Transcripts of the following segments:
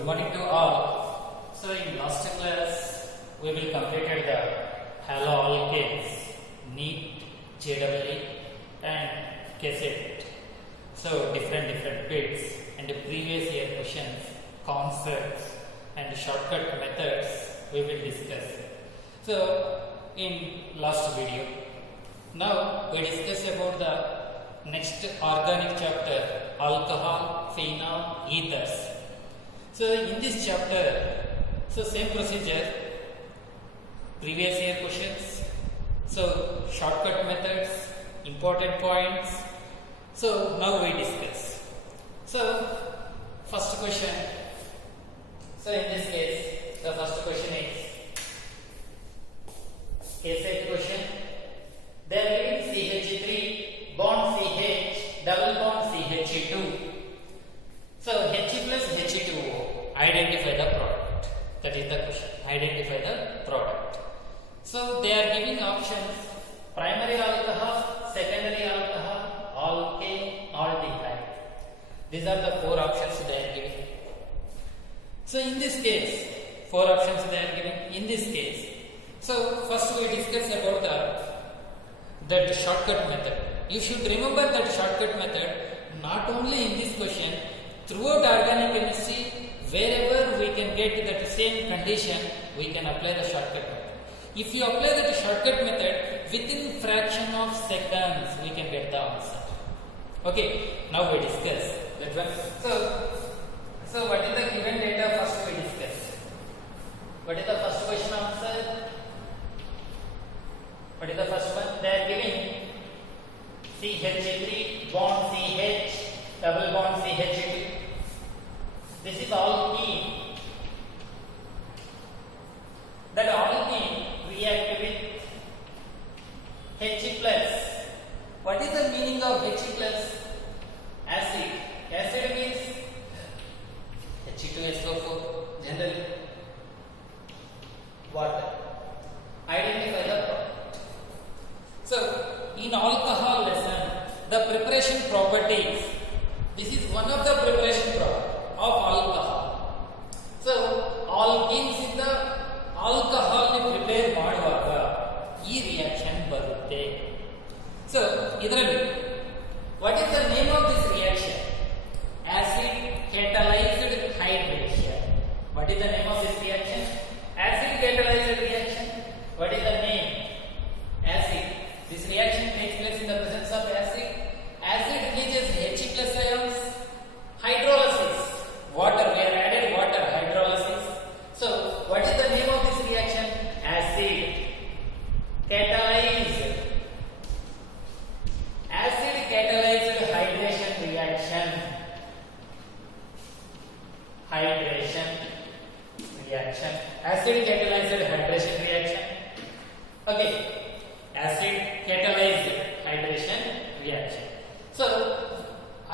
good morning to all. So in last class we will completed the haloalkanes, NEET, JEE and cassette. So different bits and the previous year questions, concepts and shortcut methods we will discuss. So in last video, now we discuss about the next organic chapter, alcohol, phenol, ethers. So in this chapter, so same procedure, previous year questions, so shortcut methods, important points. So now we discuss. So first question. So in this case, the first question is cassette question. They are giving CH3 bond CH double bond CH2. So He plus He2O, identify the product. That is the question. Identify the product. So they are giving options: primary alcohol, secondary alcohol, alkane, aldehyde. These are the four options they are giving. So in this case, four options they are giving. In this case, so first we discuss about that shortcut method. You should remember that shortcut method not only in this question, throughout organic chemistry, wherever we can get that same condition, we can apply the shortcut method. If you apply that shortcut method, within fraction of seconds, we can get the answer. Okay, now we discuss that one. So what is the given data? First we discuss. What is the first question answer? What is the first one? They are giving CH3 bond CH double bond CH2. This is alkene. That alkene react with H plus. What is the meaning of H plus? Acid. Acid means H2SO4 generally. Water. Identify the product. So in alcohol lesson, the preparation properties. This is one of the preparation properties of alcohol. So alkenes in the alcohol ni prepare ಮಾಡುವಾಗ ಈ reaction ಬರುತ್ತೆ. So ಇದರಲ್ಲಿ what is the name of this reaction? Acid catalyzed hydration. What is the name of this reaction? Acid catalyzed reaction. What is the name? Acid. This reaction takes place in the presence of acid. Acid releases H plus ions. Hydrolysis. Water. We have added water. Hydrolysis. So, what is the name of this reaction? Acid catalyzed. Acid catalyzed hydration reaction. Hydration reaction. Acid catalyzed hydration reaction. Okay. Acid catalyzed hydration reaction. So,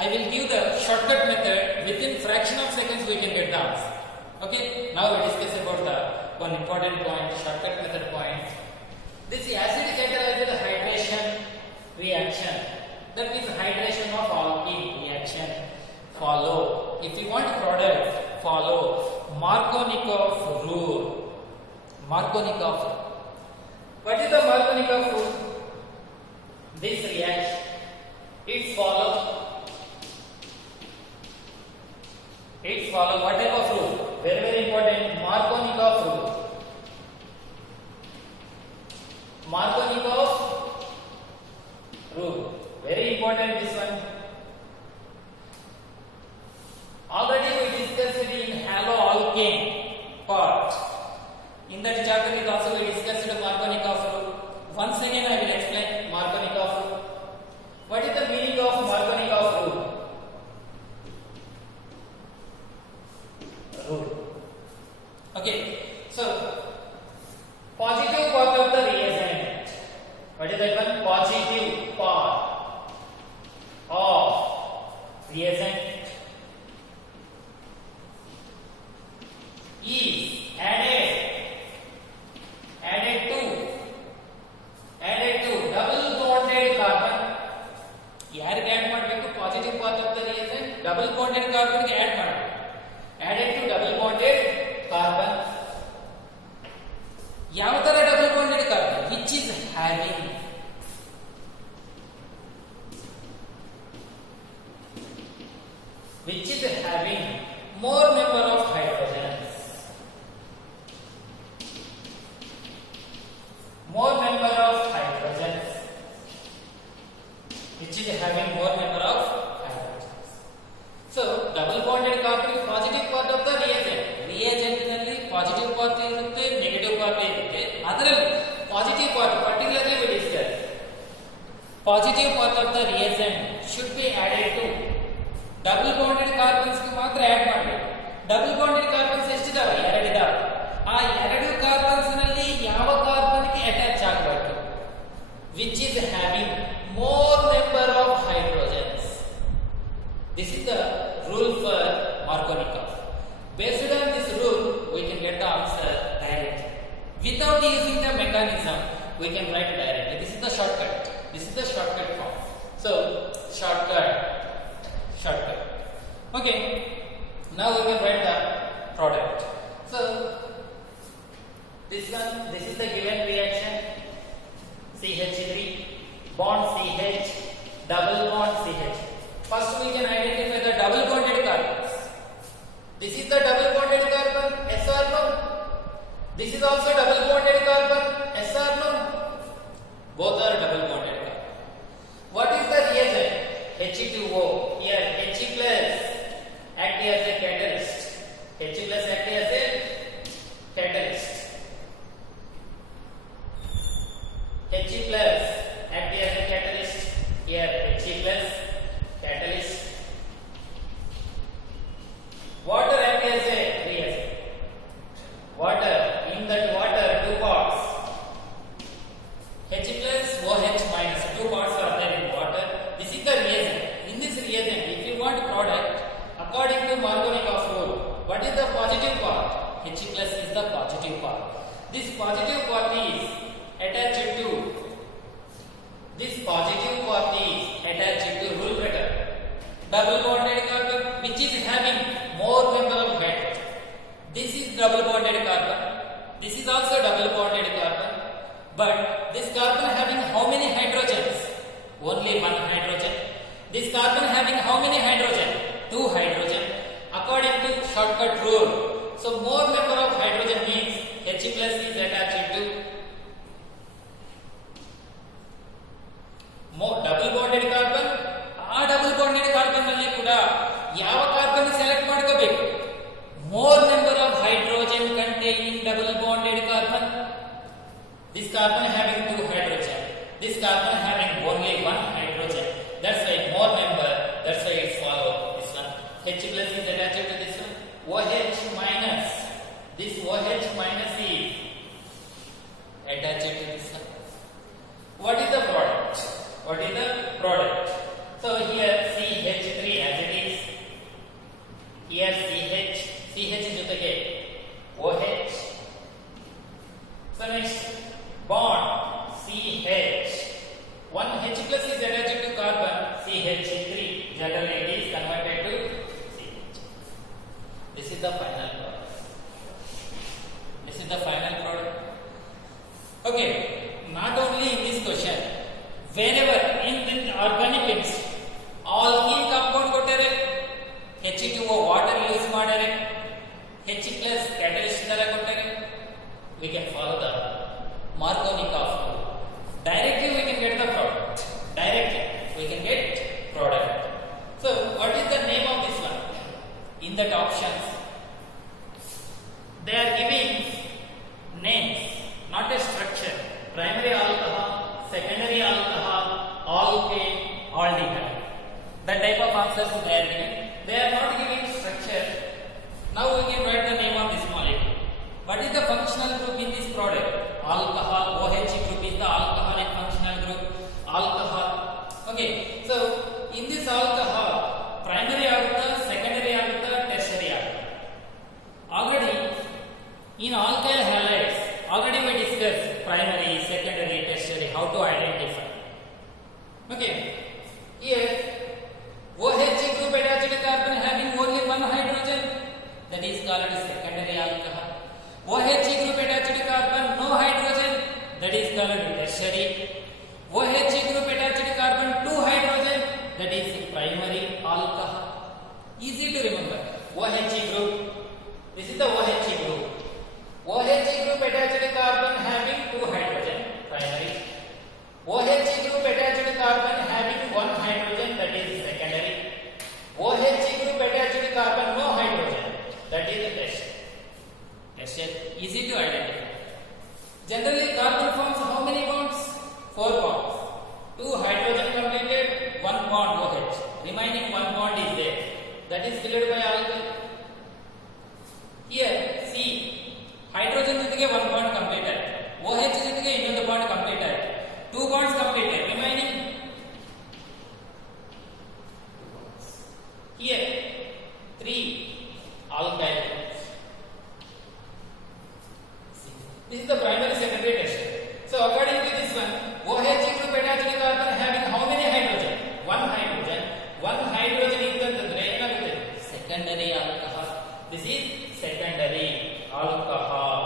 I will give the shortcut method. Within fraction of seconds we can get the answer. Okay. Now we discuss about the one important point, shortcut method point. This acid catalyzed hydration reaction. That means hydration of alkene reaction. Follow. If you want product, follow Markovnikov rule. Markovnikov rule. What is the Markovnikov rule? This reaction, it follows what type of rule? Very important, Markovnikov rule. Markovnikov rule. Very important this one. Already we discussed it in haloalkane part. In that chapter is also we discussed Markovnikov rule. Once again I will explain Markovnikov rule. What is the meaning of Markovnikov rule? Okay, so positive part of the reagent. What is that one? Positive part of reagent is added to double bonded carbon. ಯಾರಿಗೆ add ಮಾಡಬೇಕು? Positive part of the reagent double bonded carbon ಗೆ add ಮಾಡಬೇಕು. added to double bond ಯಾವ ತರ double bonded carbon which is having more number of hydrogens, which is having more number of hydrogens. So double bonded carbon is positive part of the reagent ನಲ್ಲಿ positive part ಇರುತ್ತೆ, negative part ಇರುತ್ತೆ. ಅದರಲ್ಲಿ positive part particularly we discuss. Positive part of the reagent should be added to double bonded carbons ಗೆ ಮಾತ್ರ add ಮಾಡಬೇಕು. Double bonded carbons ಎಷ್ಟಿದಾವೆ? ಎರಡಿದಾವೆ. ಆ ಎರಡು ಕಾರ್ಬನ್ಸ್ ನಲ್ಲಿ ಯಾವ ಕಾರ್ಬನ್ ಗೆ ಅಟ್ಯಾಚ್ ಆಗಬೇಕು? which is having more number of hydrogens. This is the rule for Markovnikov. Based on this rule, we can get the answer directly. Without using the mechanism, we can write directly. This is the shortcut form. So, shortcut. Okay. Now we can write the product. So, this is the given reaction. CH3 bond CH, double bond CH. First we can identify the double bonded carbons. This is the double bonded carbon, yes or no? This is also double bonded carbon, yes or no? Both are double bonded carbon. What is the reagent? He2O. Here He plus act as a catalyst. He plus act as a catalyst. He plus act as a catalyst. Here He plus catalyst. Water act as a reagent. Water, in that water, two parts. H plus OH minus, two parts are there in water. This is the reagent. In this reagent, if you want product, according to Markovnikov rule, what is the positive part? H plus is the positive part. This positive part is attached to rule breaker. Double bonded carbon which is having more number of hydrogen. This is double bonded carbon. This is also double bonded carbon. But this carbon having how many hydrogens? Only one hydrogen. This carbon having how many hydrogen? Two hydrogen. According to shortcut rule. So more number of hydrogen means H plus is attached to more double bonded carbon. ಆ double bonded carbon ನಲ್ಲಿ ಕೂಡ ಯಾವ carbon select ಮಾಡ್ಕೋಬೇಕು? More number of hydrogen containing double bonded carbon. This carbon having two hydrogen. This carbon having only one hydrogen. That's why more number. That's why it follow this one. H plus is attached to this one. OH minus. This OH minus is attached to this one. What is the product? So here CH3 as it is. Here CH ಜೊತೆಗೆ OH. So next bond CH. One H plus is attached to carbon CH3. Generally it is converted to CH. This is the final product. Okay. Not only in this question, whenever in organic chemistry, alkene compound ಕೊಟ್ಟರೆ H2O water use ಮಾಡರೆ H plus catalyst ತರ ಕೊಟ್ಟರೆ we can follow the Markovnikov rule. Directly we can get the product. So what is the name of this one? In that options they are giving names, not a structure. Primary alcohol, secondary alcohol, alkane, aldehyde. That type of answers they are giving. They are not giving structure. Now we can write the name of this molecule. What is the functional group in this product? Alcohol. OH group is the alcoholic functional group. Alcohol. Okay. So in this alcohol, primary agutta, secondary agutta, tertiary agutta. Already in alkyl halides, already we discussed primary, secondary, tertiary, how to identify. Okay. Here OH group attached carbon having only one hydrogen, that is called secondary alcohol. OH group attached carbon, no hydrogen, that is called tertiary. OH group attached carbon, 2 hydrogen, that is primary alcohol. Easy to remember. OH group, this is the OH group. OH group attached carbon having 2 hydrogen, primary. OH group attached carbon having 1 hydrogen, that is secondary. OH group attached carbon, no hydrogen, that is tertiary. Tertiary, easy to identify. Generally, carbon forms how many bonds? 4 bonds. 2 hydrogen completed, 1 bond OH. Remaining 1 bond is there. That is filled by alcohol. Here, see, hydrogen jotege 1 bond completed. OH jotege ಇನ್ನೊಂದು bond completed. 2 bonds completed. Remaining here 3 alkyl. This is the primary, secondary, tertiary. So according to this one, OH group attached carbon having how many hydrogen? 1 hydrogen. 1 hydrogen ಇತ್ತಂತಂದ್ರೆ ಏನಾಗುತ್ತೆ? Secondary alcohol. This is secondary alcohol.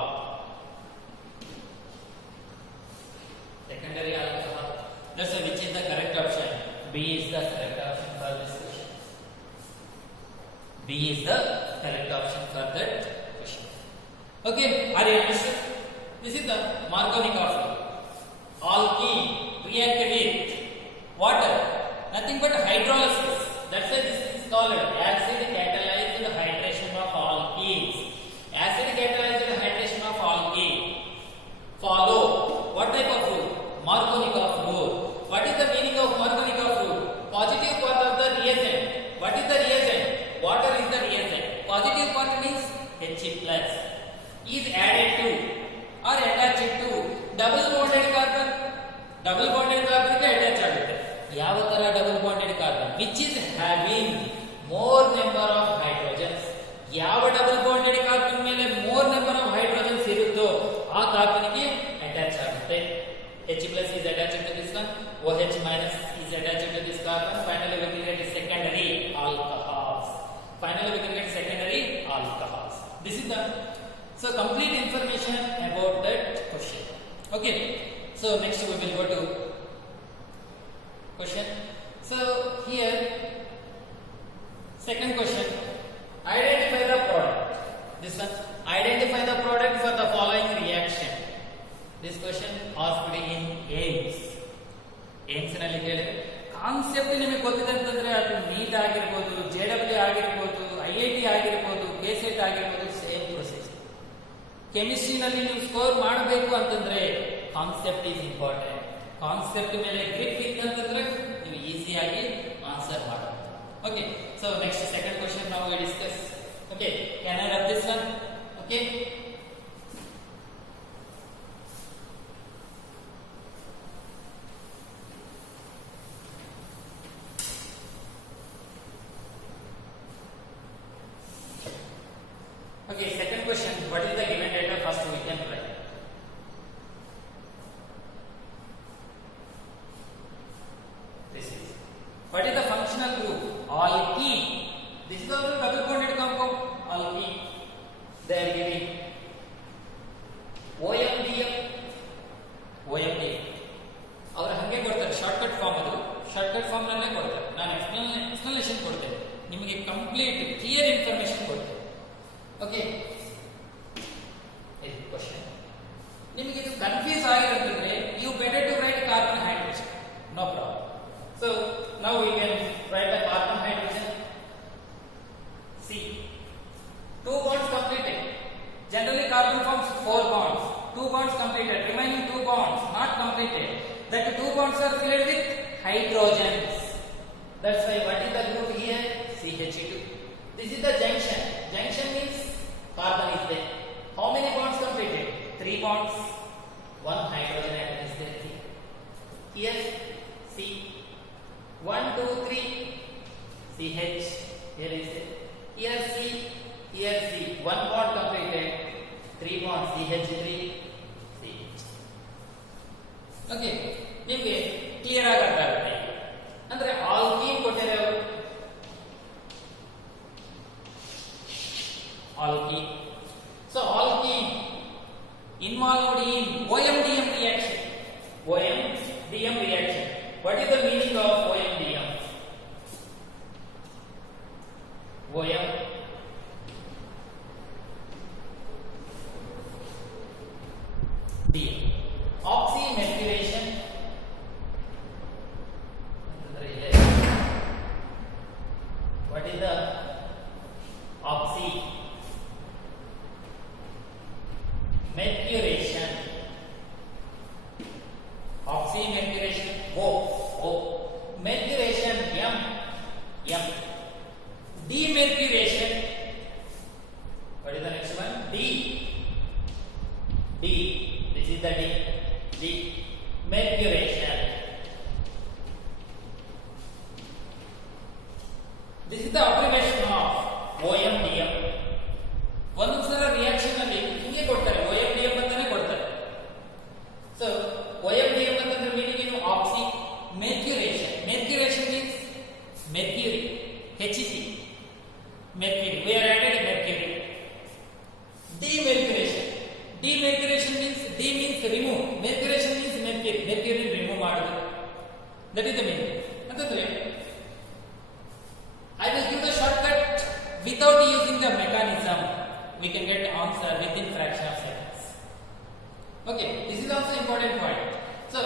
Secondary alcohol. That's why which is the correct option? B is the correct option for this question. B is the correct option for that question. Okay, are you understood? This is the Markovnikov law. Alkene react with water, nothing but hydrolysis. That's why this is called acid catalyzed hydration of alkenes. Acid catalyzed hydration of alkene. Follow what type of rule? Markovnikov rule. What is the meaning of Markovnikov rule? Positive part of the reagent. What is the reagent? Water is the reagent. Positive part means H plus is added to or attached to double bonded carbon. Double bonded carbon ke attach agutte. Yav tara double bonded carbon which is having more number of hydrogens. Yav double bonded carbon mele more number of hydrogens irutto aa carbon ge attach agutte. H plus is attached to this one, OH minus is attached to this carbon. Finally we will get secondary alcohols. Finally we will get secondary alcohols. This is the so complete information about that question. Okay, so next we will go to question. So here second question, identify the product. This one, identify the product for the following reaction. This question asked in AIMS. AIMS ನಲ್ಲಿ ಕೇಳಿದ್ರೆ concept ನಿಮಗೆ ಗೊತ್ತಿದೆ ಅಂತಂದ್ರೆ ಅದು neat ಆಗಿರಬಹುದು, JEE ಆಗಿರಬಹುದು, IIT ಆಗಿರಬಹುದು, KCET ಆಗಿರಬಹುದು, ಸೇಮ್ ಪ್ರೊಸೆಸ್. ಕೆಮಿಸ್ಟ್ರಿ ನಲ್ಲಿ ನೀವು ಸ್ಕೋರ್ ಮಾಡಬೇಕು ಅಂತಂದ್ರೆ ಕಾನ್ಸೆಪ್ಟ್ ಈಸ್ ಇಂಪಾರ್ಟೆಂಟ್. ಕಾನ್ಸೆಪ್ಟ್ ಮೇಲೆ ಗ್ರಿಪ್ ಇತ್ತಂತಂದ್ರೆ ನೀವು ಈಸಿಯಾಗಿ ಆನ್ಸರ್ ಮಾಡಬಹುದು. Okay, so next second question ನಾವು discuss. Okay, can I rub this one? Okay, okay, second question, what is the given data? First we can write. This is what is the functional group? Alkene. This is also double bonded compound. Alkene. They are giving OMDF. OMDF. ಅವರು ಹಂಗೆ ಕೊಡ್ತಾರೆ, shortcut form. ಅದು shortcut form ನಲ್ಲೇ ಕೊಡ್ತಾರೆ. ನಾನು explanation ಕೊಡ್ತೇನೆ, ನಿಮಗೆ complete clear information ಕೊಡ್ತೇನೆ. ಓಕೆ, ಇದು ಕ್ವಶನ್ ನಿಮಗೆ ಇದು ಕನ್ಫ್ಯೂಸ್ ಆಗಿರೋದ್ರಿಂದ you better to write carbon hydrogen, no problem. So now we can write the carbon hydrogen. C, 2 bonds completed. Generally carbon forms 4 bonds. 2 bonds completed, remaining 2 bonds not completed. That 2 bonds are filled with hydrogens. That's why what is the group here? CH2. This is the junction. Junction means carbon is there. How many bonds completed? 3 bonds. 1 hydrogen atom is there. Here C. 1, 2, 3. CH. Here is it. Here C. Here C. 1 bond completed. 3 bonds. CH3. CH. Okay. ನಿಮಗೆ clear ಆಗಿ ಅರ್ಥ ಆಗುತ್ತೆ. ಅಂದ್ರೆ alkene ಕೊಟ್ಟಿದ್ದಾರೆ ಅವರು. Alkene. So alkene, What is the meaning of OMDM? OM D. Oxymercuration. What is the oxymercuration? Oxymercuration. O. Mercuration. M. Demercuration. What is the next one? D. This is the D. Mercuration. This is the abbreviation of OMDM. ಒಂದೊಂದ್ಸಲ reaction ಅಲ್ಲಿ ಹಿಂಗೆ ಕೊಡ್ತಾರೆ, OMDM ಅಂತಾನೆ ಕೊಡ್ತಾರೆ. ಸೊ OMDM ಅಂತಂದ್ರೆ meaning ಏನು? Oxymercuration. Mercuration means mercury, Hg, mercury. We are added mercury. Demercuration. Demercuration means D means remove. Mercuration means mercury. Mercury remove ಮಾಡುದು. That is the meaning. ಅಂತಂದ್ರೆ I will give the shortcut without using the mechanism. We can get answer within fraction of seconds. Okay, this is also important point. So,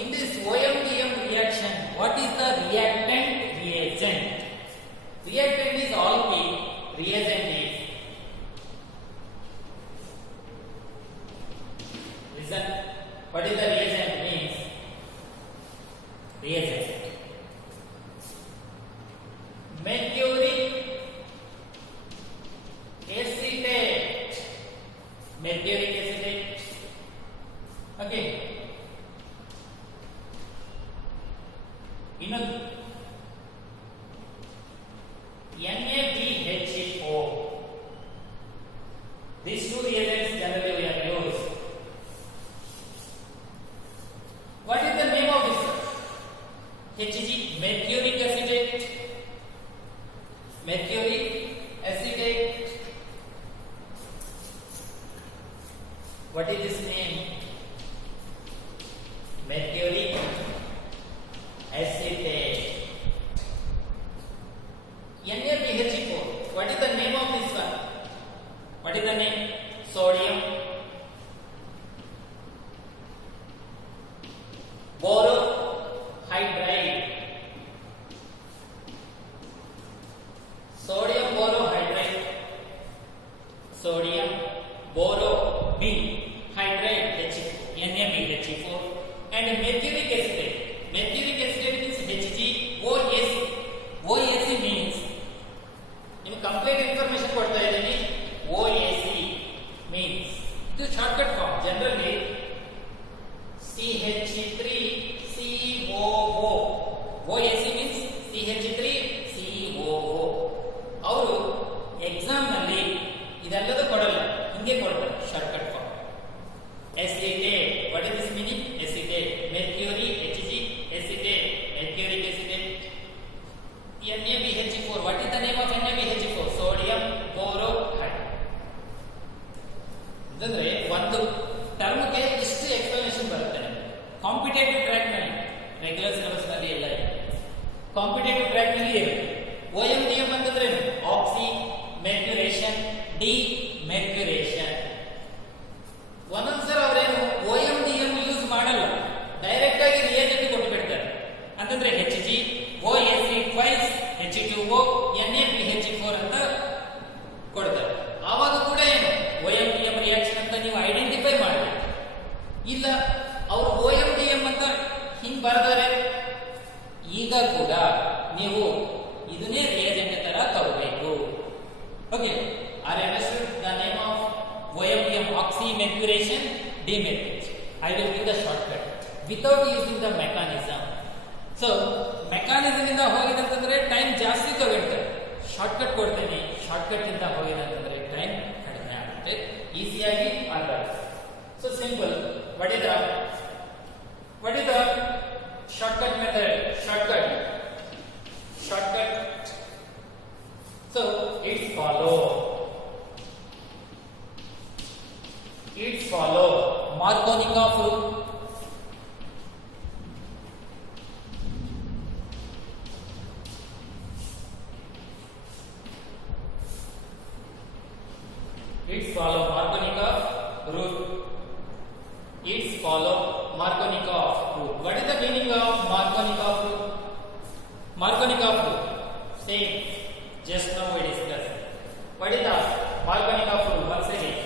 in this OMDM reaction, what is the reactant, reagent? Reactant is alkene, reagent is. Listen, what is the reagent means? Reagent. Mercuric acetate. Mercuric acetate. Okay. ಇನ್ನೊಂದು NaBH4. These two reagents generally we are used. What is the name of this? Hg, mercuric acetate. Mercuric acetate. What is this name? Mercuric acetate. NaBH4. What is the name of this one? What is the name? Sodium borohydride. Sodium borohydride. Sodium boro B hydride H NaBH4 and mercuric acetate. Mercuric acetate means HgOAc. OAc means you complete information ಕೊಡ್ತಾ ಇದ್ದೀನಿ. OAc means ಇದು shortcut form. Generally CH3COO. OAc means CH3COO. ಅವರು exam ನಲ್ಲಿ ಇದೆಲ್ಲದೂ ಕೊಡಲ್ಲ, ಹಿಂಗೆ ಕೊಡ್ತಾರೆ shortcut form. acetate. What is this meaning? Acetate. Mercury Hg acetate. Mercuric acetate. NaBH4. What is the name of NaBH4? Sodium borohydride. ಅಂದ್ರೆ ಒಂದು ಟರ್ಮ್ಗೆ ಎಷ್ಟು explanation ಬರುತ್ತೆ. Competitive track ನಲ್ಲಿ, ರೆಗ್ಯುಲರ್ ಸಿಲೆಬಸ್ ನಲ್ಲಿ ಇಲ್ಲ, ಕಾಂಪಿಟೇಟಿವ್ ಟ್ರ್ಯಾಕ್ ನಲ್ಲಿ ಇರುತ್ತೆ. OMDM ಅಂತಂದ್ರೆ ಆಕ್ಸಿ ಮೆರ್ಕ್ಯುರೇಷನ್, ಡಿ ಮೆರ್ಕ್ಯುರೇಷನ್. ಒಂದೊಂದ್ಸಲ ಅವರೇನು OMDM ಯೂಸ್ ಮಾಡಲ್ಲ, ಡೈರೆಕ್ಟ್ ಆಗಿ ರಿಯೇಜೆಂಟ್ ಕೊಟ್ಟು ಬಿಡ್ತಾರೆ. ಅಂತಂದ್ರೆ HgOAc ಟ್ವೈಸ್ H2O NaBH4 ಅಂತ ಕೊಡ್ತಾರೆ. ಆವಾಗ ಕೂಡ ಏನು OMDM ರಿಯಾಕ್ಷನ್ ಅಂತ ನೀವು ಐಡೆಂಟಿಫೈ ಮಾಡಬೇಕು. ಇಲ್ಲ ಅವರು OMDM ಅಂತ ಹಿಂಗ್ ಬರ್ತಾರೆ, ಈಗ ಕೂಡ ನೀವು ಇದನ್ನೇ ರಿಯೇಜೆಂಟ್ ತರ ತಗೋಬೇಕು. Okay, are you understood the name of OMDM? Oxymercuration, demercuration. I will give the shortcut without using the mechanism. So mechanism ಇಂದ ಹೋಗಿದೆ ಅಂತಂದ್ರೆ ಟೈಮ್ ಜಾಸ್ತಿ ತಗೊಳ್ತಾರೆ. ಶಾರ್ಟ್ಕಟ್ ಕೊಡ್ತೇನೆ, ಶಾರ್ಟ್ಕಟ್ ಇಂದ ಹೋಗಿದೆ ಅಂತಂದ್ರೆ ಟೈಮ್ ಕಡಿಮೆ ಆಗುತ್ತೆ, ಈಸಿಯಾಗಿ ಆಗುತ್ತೆ. So simple. What is the shortcut method? Shortcut. So it's follow Markovnikov rule. follow Markovnikov rule. What is the meaning of Markovnikov rule? Markovnikov rule. Same. Just now we discussed. What is the Markovnikov rule? Once again,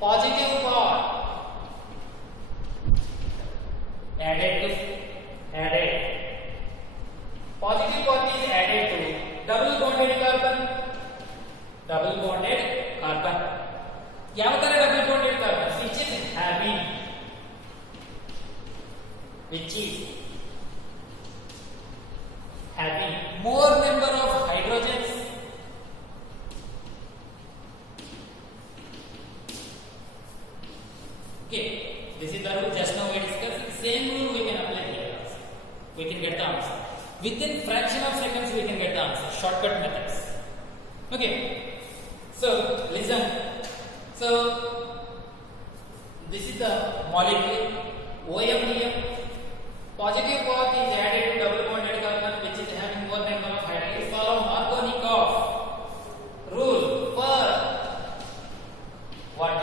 positive part added. Positive part is added to double bonded carbon. ಯಾವ ತರ double bonded carbon? which is having more number of hydrogens okay, this is the rule just now we discussed. Same rule we can apply here also. We can get the answer within fraction of seconds. We can get the answer. Shortcut methods. Okay, so listen. So this is the molecule OMDM. Positive part is added to double bonded carbon which is having more number of hydrogens. Follow Markovnikov rule for what?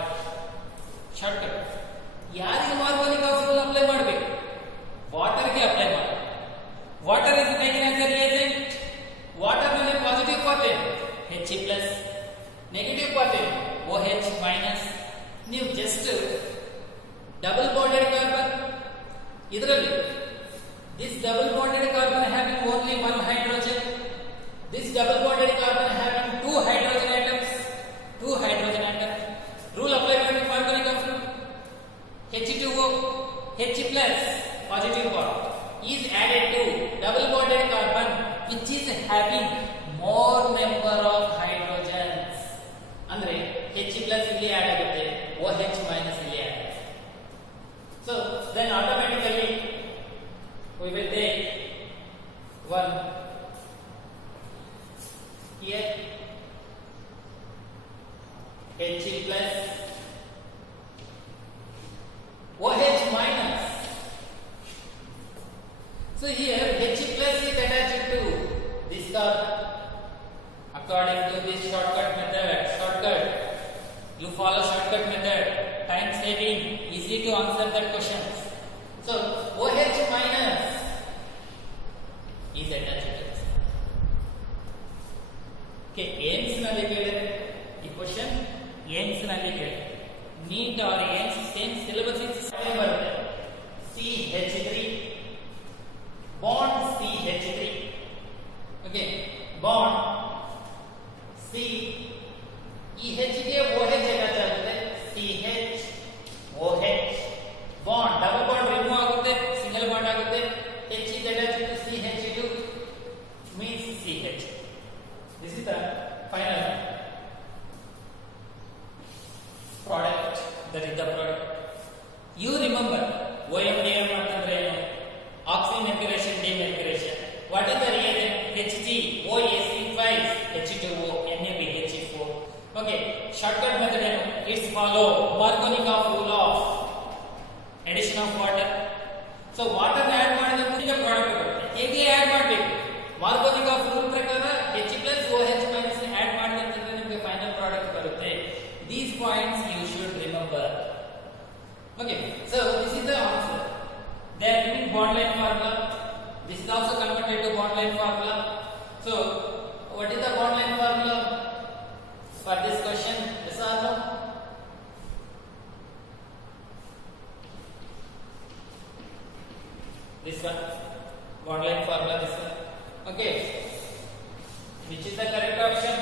Shortcut. ಯಾರಿಗೆ Markovnikov rule apply ಮಾಡಬೇಕು? Water ಗೆ apply ಮಾಡಿ. Water is taken as a reagent. Water ನಲ್ಲಿ positive part ಏನು? He+, negative part ಏನು? OH-. ನೀವು just double bonded carbon ಇದರಲ್ಲಿ this double bonded carbon having only one hydrogen, this double bonded carbon having two hydrogen atoms. Rule apply ಮಾಡಿ Markovnikov rule. H2O H+ positive part is added to double bonded carbon which is having more number of hydrogens. ಅಂದ್ರೆ H+ ಇಲ್ಲಿ add ಆಗುತ್ತೆ, OH- ಇಲ್ಲಿ add ಆಗುತ್ತೆ. So then automatically we will take one here H+, OH-. So here H+ is attached to this carbon. According to this shortcut method, you follow shortcut method, time saving, easy to answer that questions. So OH- is attached to this. Okay, aims ನಲ್ಲಿ ಕೇಳಿದ್ರೆ ಈ question aims ನಲ್ಲಿ ಕೇಳಿದ್ರೆ NEET or aims same syllabus same ಬರುತ್ತೆ. CH3 bond CH3 okay, bond C ಈ H ಗೆ OH attach ಆಗುತ್ತೆ, CH OH bond double bond remove ಆಗುತ್ತೆ, ಸಿಂಗಲ್ ಬಾಂಡ್ ಆಗುತ್ತೆ. H is attached to CH2 means CH. This is the final product. That is the product. You remember OMDM ಅಂತಂದ್ರೆ ಏನು? Oxymercuration demercuration. What is the reagent? HgOAc5 H2O NaBH4. Okay, shortcut method ಏನು? It's follow Markovnikov rule of addition of water. So water add ಮಾಡಿದ್ರೆ ನಿಮಗೆ product ಬರುತ್ತೆ. ಹೇಗೆ add ಮಾಡಬೇಕು? Markovnikov rule ಪ್ರಕಾರ H+ OH- add ಮಾಡಿದ್ರೆ ನಿಮಗೆ ಫೈನಲ್ ಪ್ರಾಡಕ್ಟ್ ಬರುತ್ತೆ. These points you should remember. Okay, so this is the answer. They are giving bond line formula. This is also converted to bond line formula. So what is the bond line formula for this question? Yes or no? This one, bond line formula, this one. Okay, which is the correct option?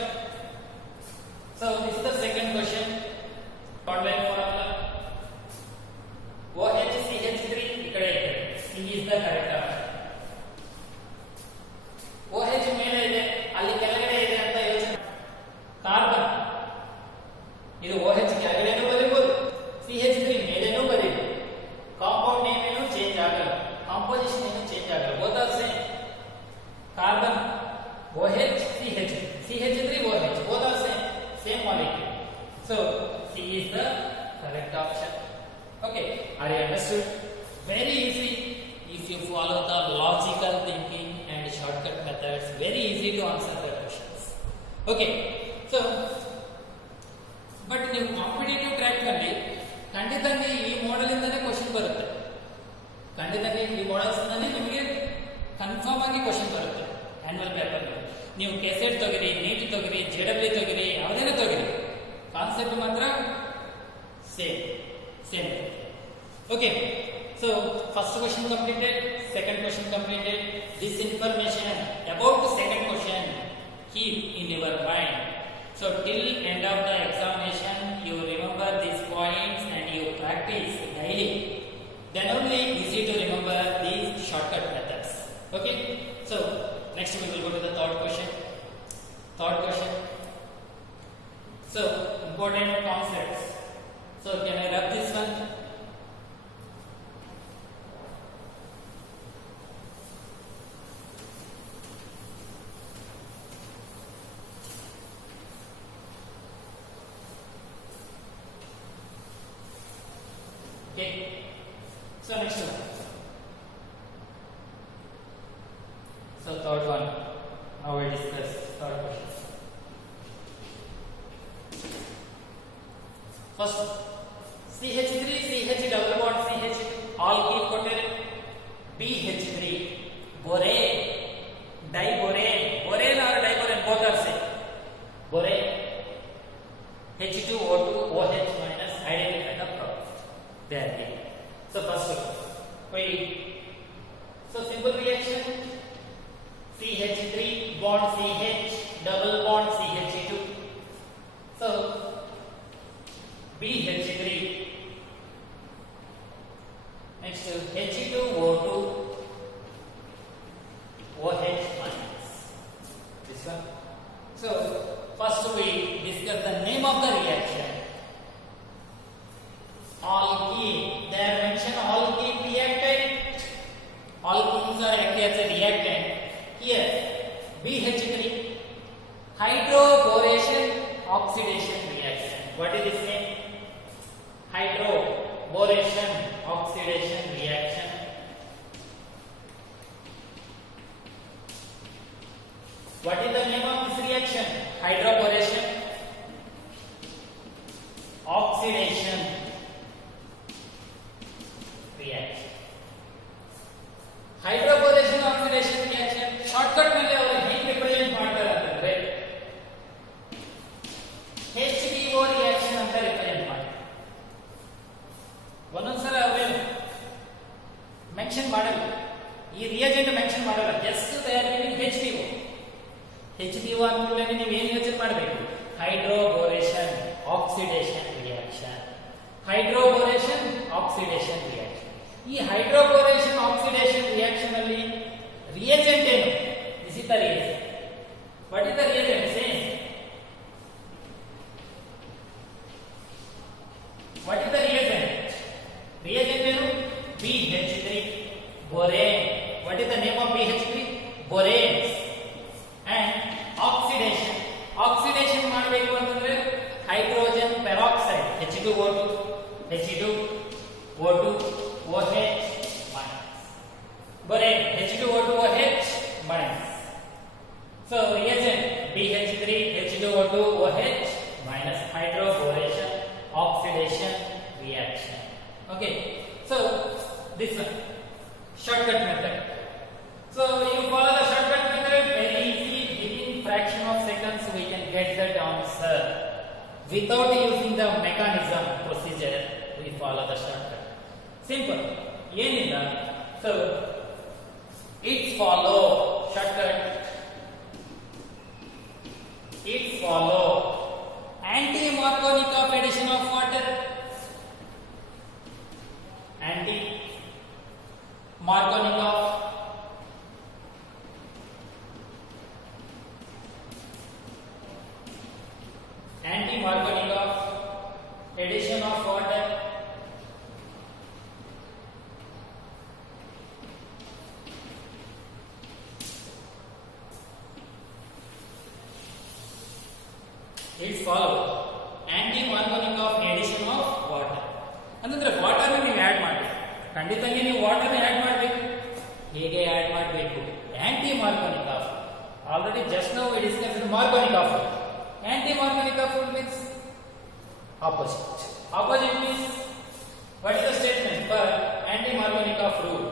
So this is the second question. Bond line formula. OHCH3 ikkade ಇದೆ. C is the correct option. OH ಮೇಲೆ ಇದೆ, ಅಲ್ಲಿ ಕೆಳಗಡೆ ಇದೆ ಅಂತ ಯೋಚನೆ. Carbon ಇದು OH ಕೆಳಗಡೆನೂ ಬರೀಬಹುದು, CH3 ಮೇಲೆನೂ ಬರೀಬಹುದು. Compound name ಏನು ಚೇಂಜ್ ಆಗಲ್ಲ, ಕಾಂಪೋಸಿಷನ್ ಏನು ಚೇಂಜ್ ಆಗಲ್ಲ. both are same. Carbon OH CH3 OH both are same molecule. So C is the correct option. Okay, are you understood? Very easy if you follow the logical thinking and shortcut methods. Very easy to answer the questions. Okay, so but ನೀವು competitive track ನಲ್ಲಿ ಖಂಡಿತವಾಗಿ ಈ model ಇಂದಾನೆ question ಬರುತ್ತೆ. Confirm ಆಗಿ question ಬರುತ್ತೆ annual paper. ನೀವು KSET ತಗೋರಿ, ನೀಟ್ ತಗೋರಿ, JEE ತಗೋರಿ, ಯಾವುದೇನೋ ತಗೋರಿ, ಕಾನ್ಸೆಪ್ಟ್ ಮಾತ್ರ same. Okay, so first question completed, second question completed. This information about the second question keep in your mind. So till end of the examination you remember these points and you practice daily. Then only easy to remember these shortcut methods. Okay, so next we will go to the third question. So important concepts. So can I rub this one? Okay, so next one. So third one, now we discuss third question. First, CH3, CH double bond CH, all keep quoted. BH3, borane, diborane, borane or diborane, both are same. Borane, H2O2 OH minus, identify the product. There. So first, wait. So simple reaction. CH3 bond CH double bond CH2. So BH3. Next H2O2 OH minus. This one. So first we discuss the name of the reaction. Alkene. They are mentioned alkene reactant. Alkenes are acting as a reactant. Here, BH3, hydroboration oxidation reaction. What is this name? Hydroboration oxidation reaction. What is the name of this reaction? Hydroboration oxidation reaction. Hydroboration oxidation reaction shortcut ನಲ್ಲಿ ಅವರು ಹೇಗೆ represent ಮಾಡ್ತಾರೆ ಅಂತಂದ್ರೆ HBO reaction ಅಂತ represent ಮಾಡ್ತಾರೆ. ಒಂದೊಂದ್ಸಲ ಅವರು mention ಮಾಡಲ್ಲ, ಈ ರಿಯೇಜೆಂಟ್ ಮೆನ್ಷನ್ ಮಾಡಲ್ಲ, just they are giving HBO ಅಂದ್ಮೇಲೆ ನೀವು ಏನು ಯೋಚನೆ ಮಾಡಬೇಕು? Hydroboration oxidation reaction. Hydroboration oxidation reaction. ಈ ಹೈಡ್ರೋಬೋರೇಷನ್ ಆಕ್ಸಿಡೇಷನ್ ರಿಯಾಕ್ಷನ್ ಅಲ್ಲಿ ರಿಯೇಜೆಂಟ್ ಏನು? This is the reagent. What is the reagent? Same. What is the reagent? Reagent ಏನು? BH3 borane. What is the name of BH3? Boranes. And oxidation. Oxidation ಮಾಡಬೇಕು ಅಂತಂದ್ರೆ hydrogen peroxide H2O2 OH minus. Borane H2O2 OH minus. So reagent BH3 H2O2 OH minus, hydroboration oxidation reaction. Okay, so this one shortcut method. So you follow the shortcut method, very easy. Within fraction of seconds we can get that answer without using the mechanism procedure. We follow the shortcut. Simple. ಏನಿಲ್ಲ. So it follow shortcut. It follow anti-Markovnikov addition of water. Anti-Markovnikov addition of water. It follow anti-Markovnikov addition of water. ಅಂತಂದ್ರೆ water ನೀವು add ಮಾಡಿ, ಖಂಡಿತವಾಗಿ ನೀವು water add ಮಾಡಬೇಕು. ಹೇಗೆ add ಮಾಡಬೇಕು? anti-Markovnikov. Already just now we discussed Markovnikov. Anti-Markovnikov means opposite. Opposite means what is the statement for anti-Markovnikov rule?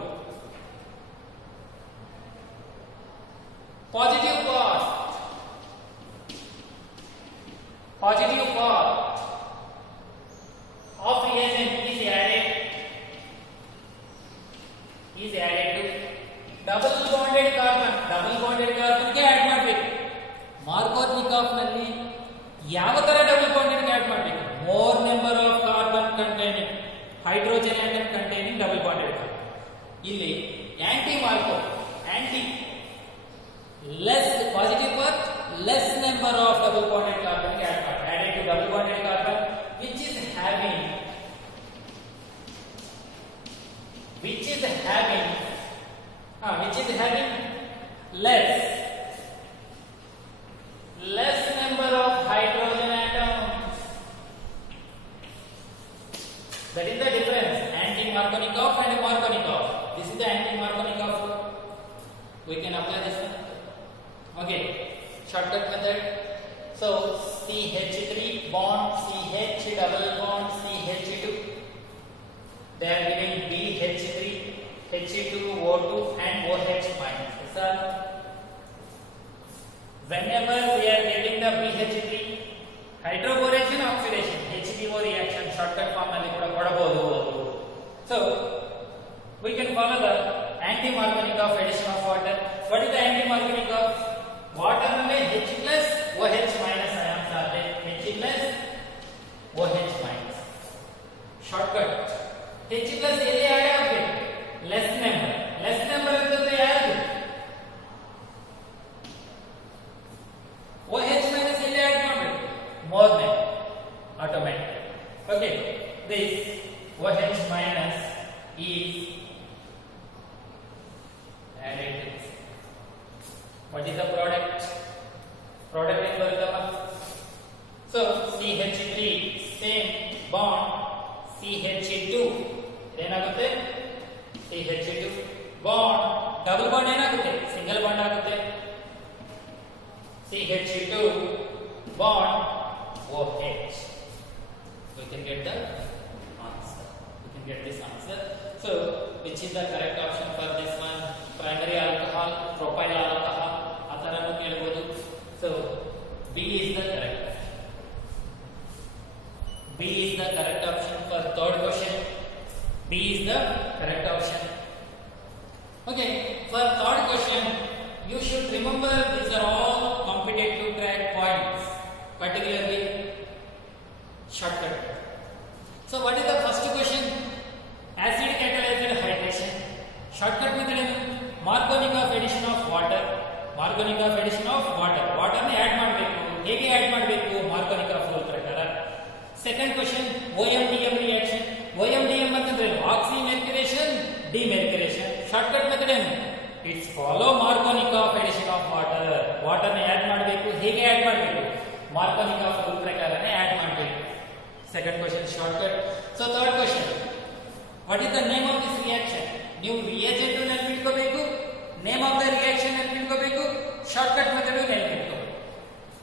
is added to double bonded carbon ಗೆ add ಮಾಡಬೇಕು. ಮಾರ್ಕೋನಿಕಾಫ್ ನಲ್ಲಿ ಯಾವ ತರ ಡಬಲ್ ಬಾಂಡೆಡ್ ಗೆ add ಮಾಡಬೇಕು? more number of carbon containing hydrogen atom containing double bonded carbon. ಇಲ್ಲಿ anti markov anti less positive part less number of double bonded carbon ಗೆ added to double bonded carbon which is having less number of hydrogen atoms. That is the difference, anti-Markovnikov and Markovnikov. This is the anti-Markovnikov. We can apply this one. Okay, shortcut method. So CH3 bond CH double bond CH2. They are giving BH3 He2O2 and OH minus. Sir, whenever we are getting the BH3 hydroboration oxidation H2O reaction shortcut form alli kuda kodabodu. So we can follow the anti-Markovnikov addition of water. What is the anti-Markovnikov? Water nalli H plus OH minus ions are there. H plus OH minus. Shortcut H plus ಎಲ್ಲಿ add ಆಗಬೇಕು? Less number ಇರ್ತದೆ ಯಾವುದು? OH minus ಎಲ್ಲಿ add ಮಾಡಬೇಕು? more than automatic. Okay, this OH minus is added. What is the product in ಬರುತ್ತಲ್ಲ? So CH3 same bond CH2 ಏನಾಗುತ್ತೆ? CH2 bond double bond ಏನಾಗುತ್ತೆ? Single bond ಆಗುತ್ತೆ. CH2 bond OH. We can get the answer. We can get this answer. So which is the correct option for this one? Primary alcohol, propyl alcohol ಆತರನು ಕೇಳಬಹುದು. So B is the correct. B is the correct option for third question. B is the correct option. Okay, for third question, you should remember these are all competitive track points, particularly shortcut. So what is the first question? Acid catalyzed hydration. Shortcut method is Markovnikov addition of water. Water ne add ಮಾಡಬೇಕು. ಹೇಗೆ add ಮಾಡಬೇಕು? Markovnikov rule ಪ್ರಕಾರ. Second question, OMDM reaction. OMDM ಅಂತಂದ್ರೆ oxymercuration, demercuration. Shortcut method ಏನು? It's follow Markovnikov addition of water. Water ne add ಮಾಡಬೇಕು. ಹೇಗೆ add ಮಾಡಬೇಕು? Markovnikov rule ಪ್ರಕಾರನೇ add ಮಾಡಬೇಕು. Second question shortcut. So third question, what is the name of this reaction? ನೀವು reagent ನೆನಪಿಟ್ಕೋಬೇಕು, name of the reaction ನೆನಪಿಟ್ಕೋಬೇಕು, shortcut method ನೆನಪಿಟ್ಕೋಬೇಕು.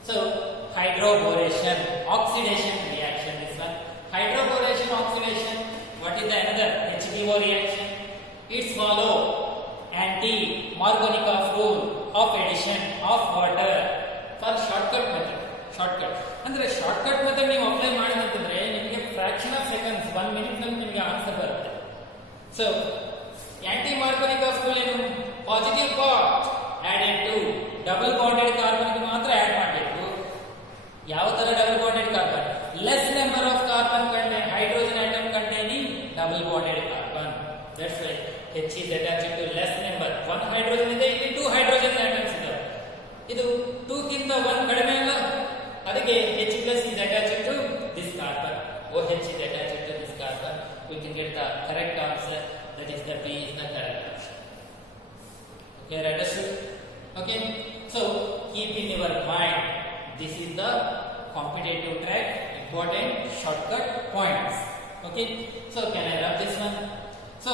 So hydroboration, oxidation reaction. This one, hydroboration oxidation. What is the another H2O reaction? It's follow anti-Markovnikov rule of addition of water for shortcut method. Shortcut ಅಂದ್ರೆ shortcut method ನೀವು apply ಮಾಡಿದಂತಂದ್ರೆ ನಿಮಗೆ fraction of seconds 1 minute ನಲ್ಲಿ ನಿಮಗೆ answer ಬರುತ್ತೆ. So anti Markovnikov rule ಏನು? Positive part added to double bonded carbon ಗೆ ಮಾತ್ರ add ಮಾಡಬೇಕು. ಯಾವ ತರ double bonded carbon? Less number of carbon contain hydrogen atom containing double bonded carbon. That's why H is attached to less number. 1 hydrogen ಇದೆ, ಇಲ್ಲಿ 2 hydrogen atoms ಇದೆ. ಇದು 2 ಗಿಂತ 1 ಕಡಿಮೆ ಅಲ್ಲ, ಅದಕ್ಕೆ H plus is attached to this carbon. OH is attached to this carbon. We can get the correct answer. That is the B is the correct option. Okay, understood? Okay. So keep in your mind, this is the competitive track important shortcut points. Okay. So can I rub this one? So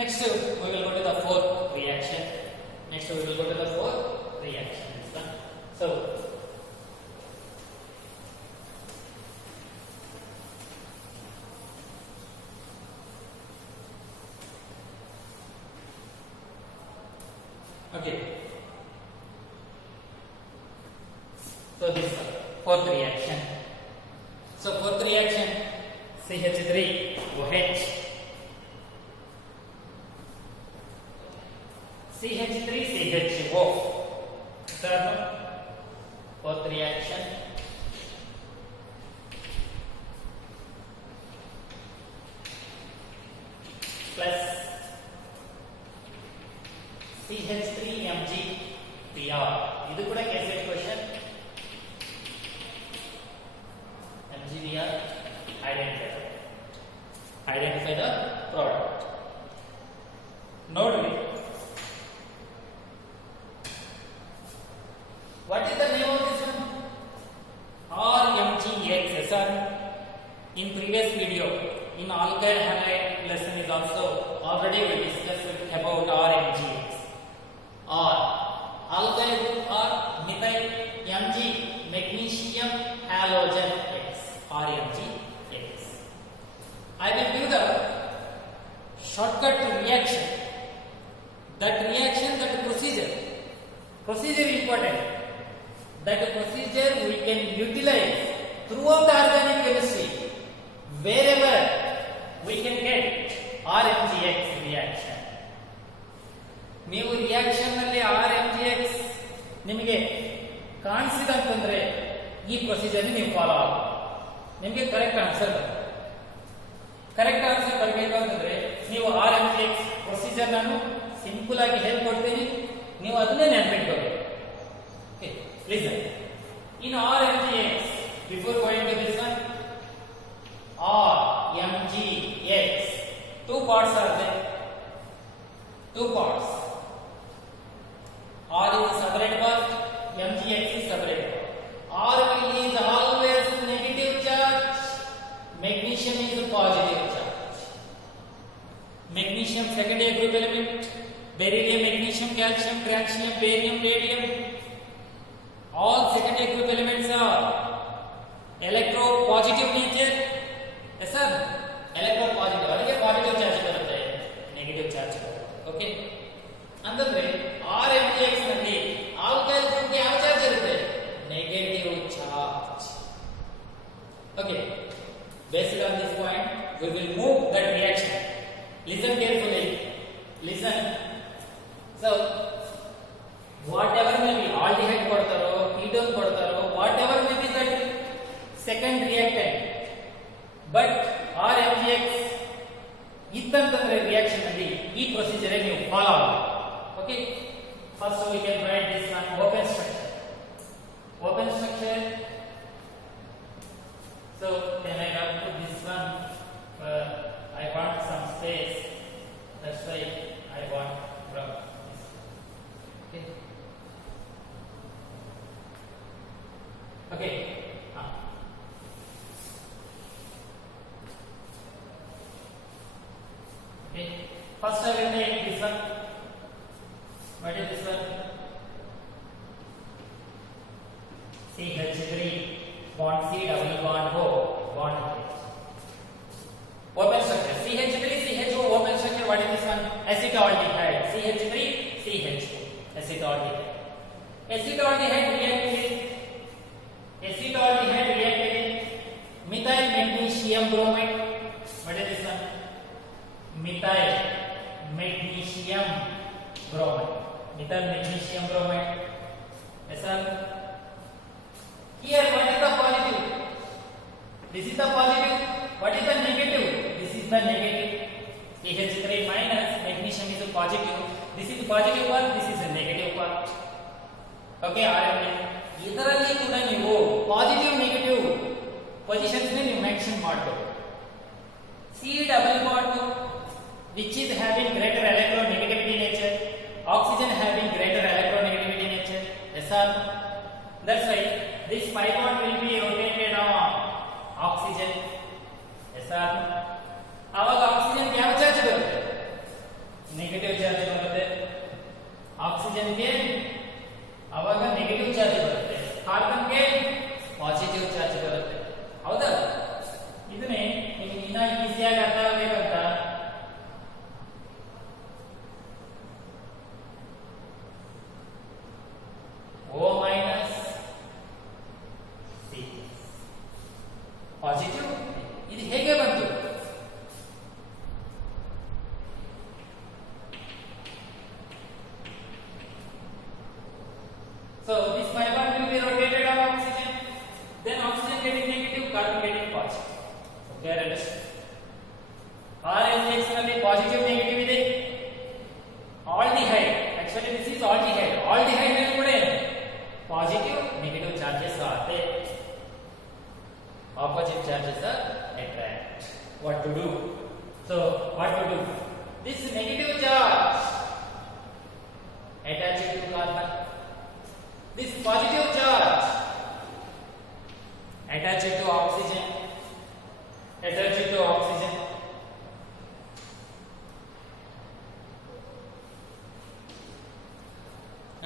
next we will go to the fourth reaction. This one. So okay. So this fourth reaction. CH3 OH CH3 CHO. Third fourth reaction plus CH3MgBr. ಇದು ಕೂಡ KCET question. MgBr identify the product. ನೋಡ್ರಿ, what is the name of this one? RMgX. Sir, in previous video in alkyl halide lesson is also already we discussed about RMgX. R alkyl group R methyl, Mg magnesium halogen X, RMgX. I will give the shortcut reaction. That reaction, that procedure important. That procedure we can utilize throughout the organic chemistry wherever we can get RMgX reaction. ನೀವು reaction ನಲ್ಲಿ RMgX ನಿಮಗೆ ಕಾಣಿಸಿದ ಅಂತಂದ್ರೆ ಈ procedure ನೀವು follow ಆಗಿ ನಿಮಗೆ correct answer ಬರಬೇಕು ಅಂತಂದ್ರೆ ನೀವು RMgX ಪ್ರೊಸೀಜರ್ ನಾನು ಸಿಂಪಲ್ ಆಗಿ ಹೇಳ್ಕೊಡ್ತೀನಿ, ನೀವು ಅದನ್ನೇ ನೆನಪಿಟ್ಕೋಬೇಕು. Okay, listen. In RMgX, before going to this one, RMgX, two parts are there. Two parts. R is a separate part, MgX is separate part. R is always negative charge, magnesium is a positive charge. Magnesium secondary group element, beryllium, magnesium, calcium, francium, barium, radium. All secondary group elements are electropositive nature. Yes sir, electropositive. ಅದಕ್ಕೆ positive charge ಬರುತ್ತೆ, negative charge ಬರುತ್ತೆ. Okay, ಅಂತಂದ್ರೆ RMgX ನಲ್ಲಿ alkyl group ಗೆ ಯಾವ charge ಇರುತ್ತೆ? Negative charge. Okay, based on this point we will move that reaction. Listen carefully. Listen. So whatever may be aldehyde ಕೊಡ್ತಾರೋ, ketone ಕೊಡ್ತಾರೋ, whatever may be that second reactant, but RMgX ಇತ್ತಂತಂದ್ರೆ reaction ನಲ್ಲಿ ಈ procedure ನೀವು follow ಮಾಡಿ. Okay, first we can write this one open structure. So then I have to this one, I want some space, that's why I want from this. Okay. Okay. Okay. First I will take this one. What is this one? CH3 bond C double bond O bond H. Open structure. CH3 CHO open structure. What is this one? Acetaldehyde. CH3 CHO acetaldehyde. Acetaldehyde reacted with methyl magnesium bromide. What is this one? Methyl magnesium bromide. Yes sir. Here what is the positive? This is the positive. What is the negative? This is the negative. CH3 minus magnesium is a positive. This is the positive part. This is the negative part. Okay, ಇದರಲ್ಲಿ ಕೂಡ ನೀವು positive negative positions ನೀವು mention ಮಾಡಬೇಕು. C double bond which is having greater electronegativity nature, oxygen having greater electronegativity nature. Yes sir. That's why this pi bond will be rotated on oxygen. Yes sir. ಆವಾಗ oxygen ಯಾವ charge ಬರುತ್ತೆ? Negative charge ಬರುತ್ತೆ. Oxygen ಗೆ ಆವಾಗ negative charge ಬರುತ್ತೆ, carbon ಗೆ positive charge ಬರುತ್ತೆ. ಹೌದಾ? ಇದನ್ನೇ ನಿಮಗೆ ಇನ್ನ ಈಸಿಯಾಗಿ ಅರ್ಥ ಆಗಬೇಕಂತ So this pi bond will be rotated on oxygen. Then oxygen getting negative, carbon getting positive. Okay, understand? RNX ನಲ್ಲಿ ಪಾಸಿಟಿವ್ ನೆಗೆಟಿವ್ ಇದೆ. Aldehyde, actually this is aldehyde. Aldehyde ನಲ್ಲಿ ಕೂಡ positive negative charges are there. Opposite charges are attract. What to do? So what to do? This negative charge attach it to carbon. This positive charge attach it to oxygen. Attach it to oxygen.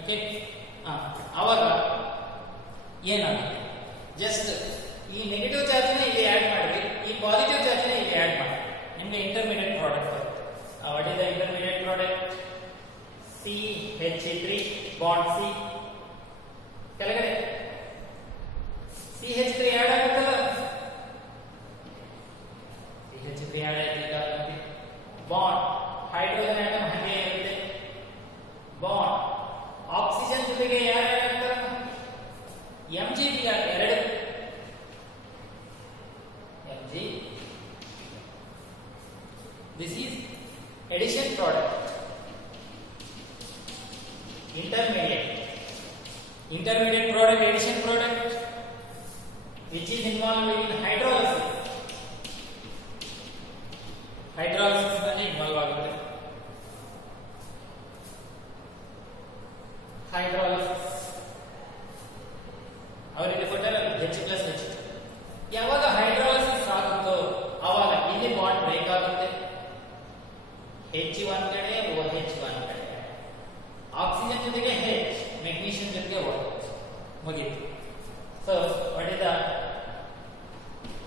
Okay. ಅವಾಗ ಏನಾಗುತ್ತೆ? Just ಈ negative charge ನ ಇಲ್ಲಿ add ಮಾಡಿ, ಈ positive charge ನ ಇಲ್ಲಿ add ಮಾಡಿ, ನಿಮಗೆ ಇಂಟರ್ಮೀಡಿಯೇಟ್ ಪ್ರಾಡಕ್ಟ್ ಬರುತ್ತೆ. What is the intermediate product? CH3 bond C ಕೆಳಗಡೆ CH3 ಆಡ್ ಆಗುತ್ತಲ್ಲ, CH3 ಆಡ್ ಆಗುತ್ತೆ. ಬಾಂಡ್ ಹೈಡ್ರೋಜನ್ ಆಟಮ್ ಹಾಗೆ ಇರುತ್ತೆ. ಬಾಂಡ್ ಆಕ್ಸಿಜನ್ ಜೊತೆಗೆ ಯಾರು ಆಗ್ತಾರೆ? Mg ಎರಡು Mg. This is addition product. Intermediate product, addition product, which is involved in hydrolysis. Hydrolysis ನಲ್ಲಿ ಇನ್ವಾಲ್ವ್ ಆಗುತ್ತೆ. ಹೈಡ್ರಾಲಿಸಿಸ್ ಅವರಿಗೆ ಕೊಟ್ಟರೆ H+H. ಯಾವಾಗ ಹೈಡ್ರಾಲಿಸಿಸ್ ಆಗುತ್ತೋ ಆವಾಗ ಇಲ್ಲಿ ಬಾಂಡ್ ಬ್ರೇಕ್ ಆಗುತ್ತೆ. H ಒಂದ್ ಕಡೆ, OH ಒಂದ್ ಕಡೆ, ಆಕ್ಸಿಜನ್ ಜೊತೆಗೆ H, ಮೆಗ್ನೀಷಿಯಂ ಜೊತೆಗೆ OH, ಮುಗಿತು. So what is the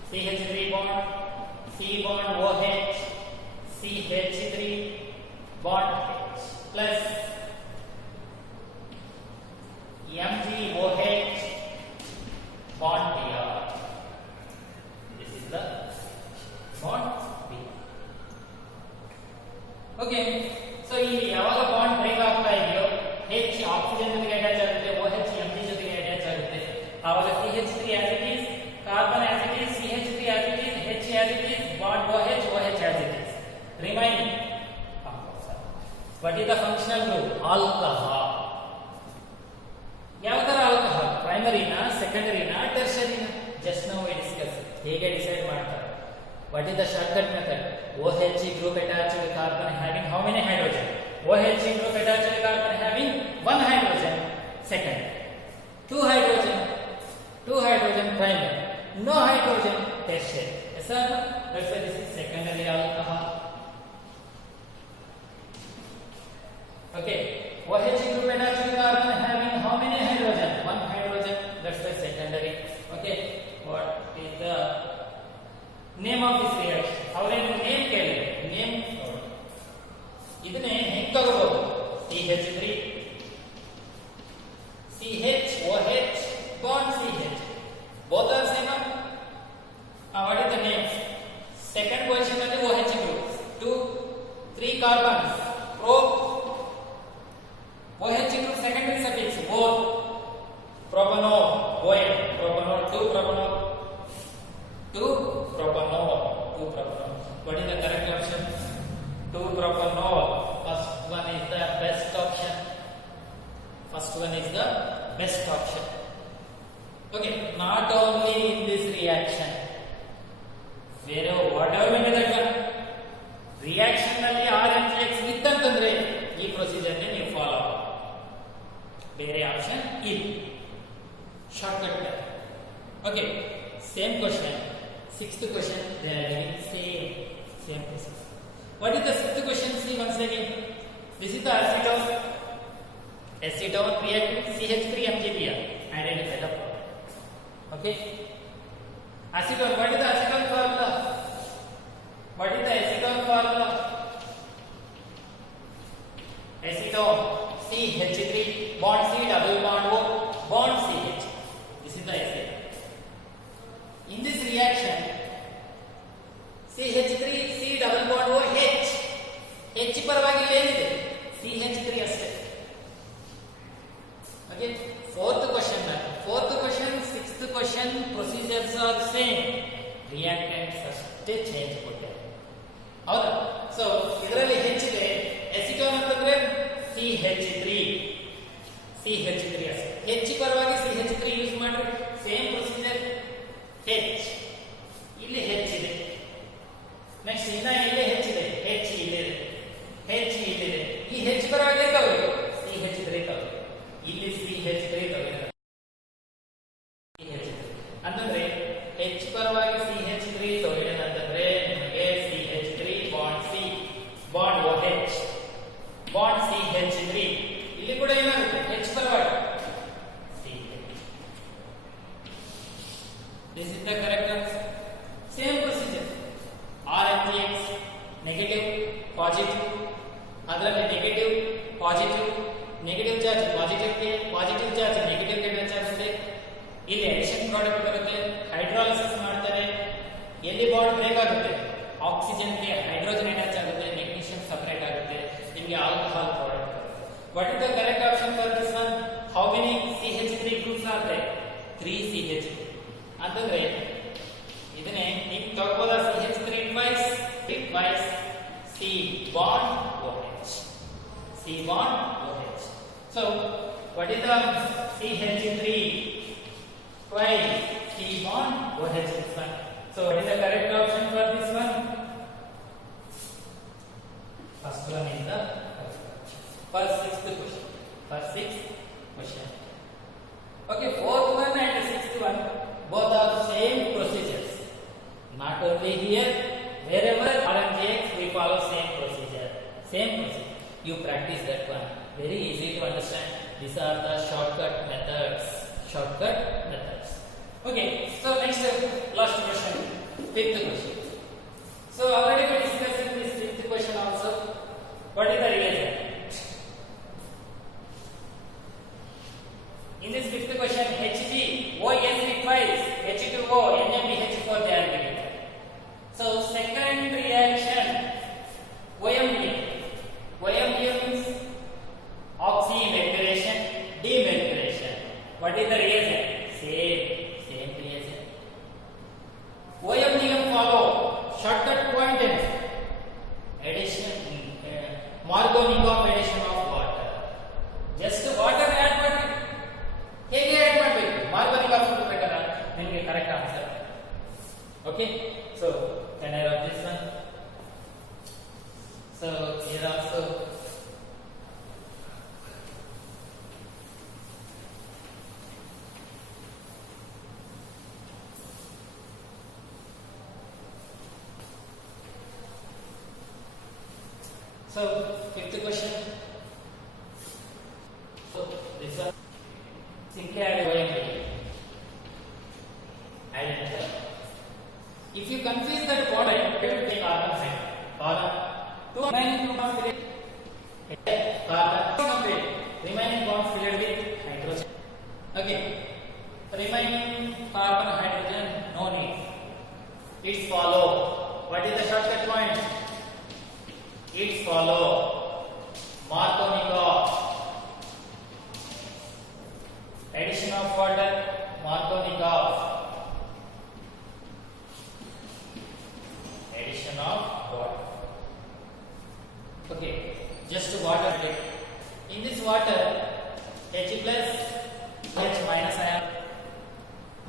CH3 bond, C bond OH, CH3 bond H plus MgOH bond Br. This is the bond B. Okay. So ಇಲ್ಲಿ ಯಾವಾಗ ಬಾಂಡ್ ಬ್ರೇಕ್ ಆಗ್ತಾ ಇದೆಯೋ H ಆಕ್ಸಿಜನ್ ಜೊತೆಗೆ attach ಆಗುತ್ತೆ, OH Mg ಜೊತೆಗೆ attach ಆಗುತ್ತೆ. ಆವಾಗ CH3 as it is, carbon as it is, CH3 as it is, H as it is, bond OH, OH as it is. Remaining compounds. What is the functional group? Alcohol. ಯಾವ ತರ alcohol? ಪ್ರೈಮರಿನಾ, ಸೆಕೆಂಡರಿನಾ, ಟೆರ್ಷರಿನಾ? Just ನಾವು discuss ಹೇಗೆ decide ಮಾಡ್ತಾರೆ. What is the shortcut method? OH group attached to carbon having how many hydrogen? OH group attached to carbon having one hydrogen. Second, two hydrogen primary, no hydrogen tertiary. Yes sir, that's why this is secondary alcohol. Okay, OH group attached to carbon having how many hydrogen? One hydrogen, that's the secondary. Okay, what is the name of this reaction? Avare name ಕೇಳಿದೆ, name ನೋಡಿ. ಇದನ್ನೇ ಹೆಂಗೆ ತಗೋಬಹುದು? CH3 CH bond CH, both are same. What is the name? Second position ಅಲ್ಲಿ OH group, 2 3 carbons, prop OH group secondary suffix, both propanol, OH, propanol, 2 propanol. What is the correct option? 2 propanol. First one is the best option. Okay, not only in this reaction, whatever may be that reaction ನಲ್ಲಿ RNX ಇತ್ತಂತಂದ್ರೆ ಈ procedure ನೇ ನೀವು follow ಮಾಡಿ. ಬೇರೆ option ಇಲ್ಲ. Shortcut method. Okay, same question. Sixth question, they are giving same process. What is the sixth question? See once again. This is the acetone reacting CH3MgBr. Identify the product. Okay. Acetone. What is the acetone formula? Acetone CH3 bond C double bond O bond CH. This is the acetone. In this reaction, CH3 C double bond O H. H ಪರವಾಗಿ ಏನಿದೆ? CH3 ಅಷ್ಟೇ. Okay, 4 CH3 CH3 H ಪರವಾಗಿ CH3 use ಮಾಡ್ರಿ same procedure H ಇಲ್ಲಿ H ಇದೆ next ಇನ್ನ ಇಲ್ಲಿ H ಇದೆ H ಇಲ್ಲಿ ಇದೆ H ಇಲ್ಲಿ ಇದೆ ಈ H ಪರವಾಗಿ ತಗೊಳ್ಳಿ CH3 ತಗೊಳ್ಳಿ ಇಲ್ಲಿ CH3 ತಗೊಳ್ಳಿ ಅಂತಂದ್ರೆ H ಪರವಾಗಿ CH3 ತಗೊಳ್ಳಿ ಅಂತಂದ್ರೆ ನಿಮಗೆ CH3 bond C bond OH bond CH3 ಇಲ್ಲಿ ಕೂಡ ಏನಾಗುತ್ತೆ H ಪರವಾಗಿ CH. This is the correct answer. Same procedure. RMGX negative positive ಅದರಲ್ಲಿ negative positive negative charge positive ಗೆ ಪಾಸಿಟಿವ್ ಚಾರ್ಜ್ ನೆಗೆಟಿವ್ ಗೆ ಅಟ್ಯಾಚ್ ಆಗುತ್ತೆ ಇಲ್ಲಿ ಅಡಿಷನ್ ಪ್ರಾಡಕ್ಟ್ ಬರುತ್ತೆ ಹೈಡ್ರಾಲಿಸಿಸ್ ಮಾಡ್ತಾರೆ ಎಲ್ಲಿ ಬಾಂಡ್ ಬ್ರೇಕ್ ಆಗುತ್ತೆ ಆಕ್ಸಿಜನ್ ಗೆ ಹೈಡ್ರೋಜನ್ ಅಟ್ಯಾಚ್ ಆಗುತ್ತೆ ಮೆಗ್ನೀಷಿಯಂ ಸಪರೇಟ್ ಆಗುತ್ತೆ ನಿಮಗೆ alcohol product what is the correct option for this one how many CH3 groups are there 3 CH ಅಂತಂದ್ರೆ ಇದನ್ನೇ ನೀವು ತಗೊಳ್ಳೋದ CH3 twice C bond OH C bond OH so what is the CH3 twice C bond OH this one so what is the correct option for this one first one is the for sixth question okay fourth one and sixth one both are same procedures not only here wherever RMGX we follow same procedure you practice that one very easy to understand these are the shortcut methods okay so next last question fifth question so already we discussed this fifth question also what is the reason in this fifth question Hg OS twice H2O NMBH4 they are given so second reaction OMD means oxymercuration demercuration what is the reason same reaction OMDM follow shortcut point addition Markovnikov addition of water just water add ಮಾಡಿ ಹೇಗೆ add ಮಾಡಬೇಕು ಮಾರ್ಗನಿಕಾಫ್ ಪ್ರಕಾರ ನಿಮಗೆ correct answer okay so can I write this one so here also so fifth question so this one simply add OMD identify if you confuse that bond it will take carbon two remaining bonds filled carbon complete remaining bonds filled with hydrogen okay remaining carbon hydrogen no need it's follow what is the shortcut point it's follow Markovnikov addition of water Markovnikov addition of water okay just water in this water H plus H minus ion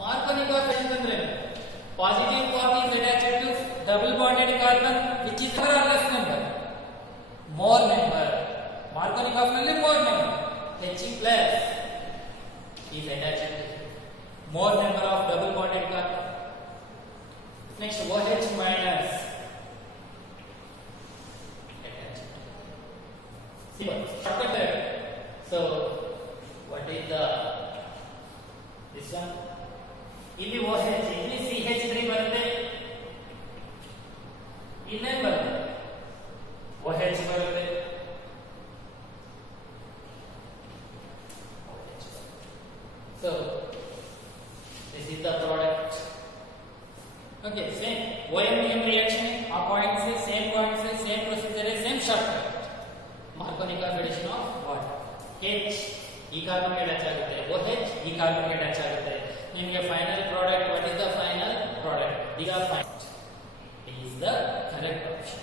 Markovnikov ಅಂದ್ರೆ positive carbon is attached to double bonded carbon which is more or less number more number Markovnikov ನಲ್ಲಿ more number H plus is attached to more number of double bonded carbon next OH minus shortcut so what is the this one ಇಲ್ಲಿ OH ಇಲ್ಲಿ CH3 ಬರುತ್ತೆ ಇಲ್ಲಿ ಬರುತ್ತೆ OH ಬರುತ್ತೆ so this is the product okay same OMDM reaction a point से same procedure है same shortcut Markovnikov addition of water H ಈ carbon ಗೆ ಅಟ್ಯಾಚ್ ಆಗುತ್ತೆ OH ಈ ಕಾರ್ಬನ್ ಗೆ ಅಟ್ಯಾಚ್ ಆಗುತ್ತೆ ನಿಮಗೆ final product what is the final product these are find is the correct option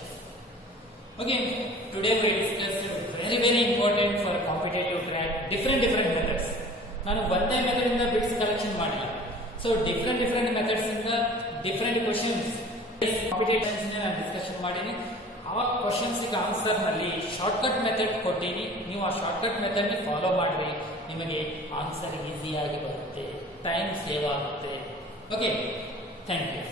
okay today we discussed very very important for competitive track. Different methods. ನಾನು ಒಂದೇ method ಇಂದ bits collection ಮಾಡಿಲ್ಲ. So different methods ಇಂದ different questions competitions ನಾನು discussion ಮಾಡೀನಿ. ಆ ಕ್ವಶನ್ಸ್ಗೆ ಆನ್ಸರ್ನಲ್ಲಿ shortcut method ಕೊಟ್ಟೀನಿ. ನೀವು ಆ ಶಾರ್ಟ್ಕಟ್ ಮೆಥಡ್ನ ಫಾಲೋ ಮಾಡಿರಿ, ನಿಮಗೆ ಆನ್ಸರ್ ಈಸಿಯಾಗಿ ಬರುತ್ತೆ, ಟೈಮ್ ಸೇವ್ ಆಗುತ್ತೆ. Okay, thank you.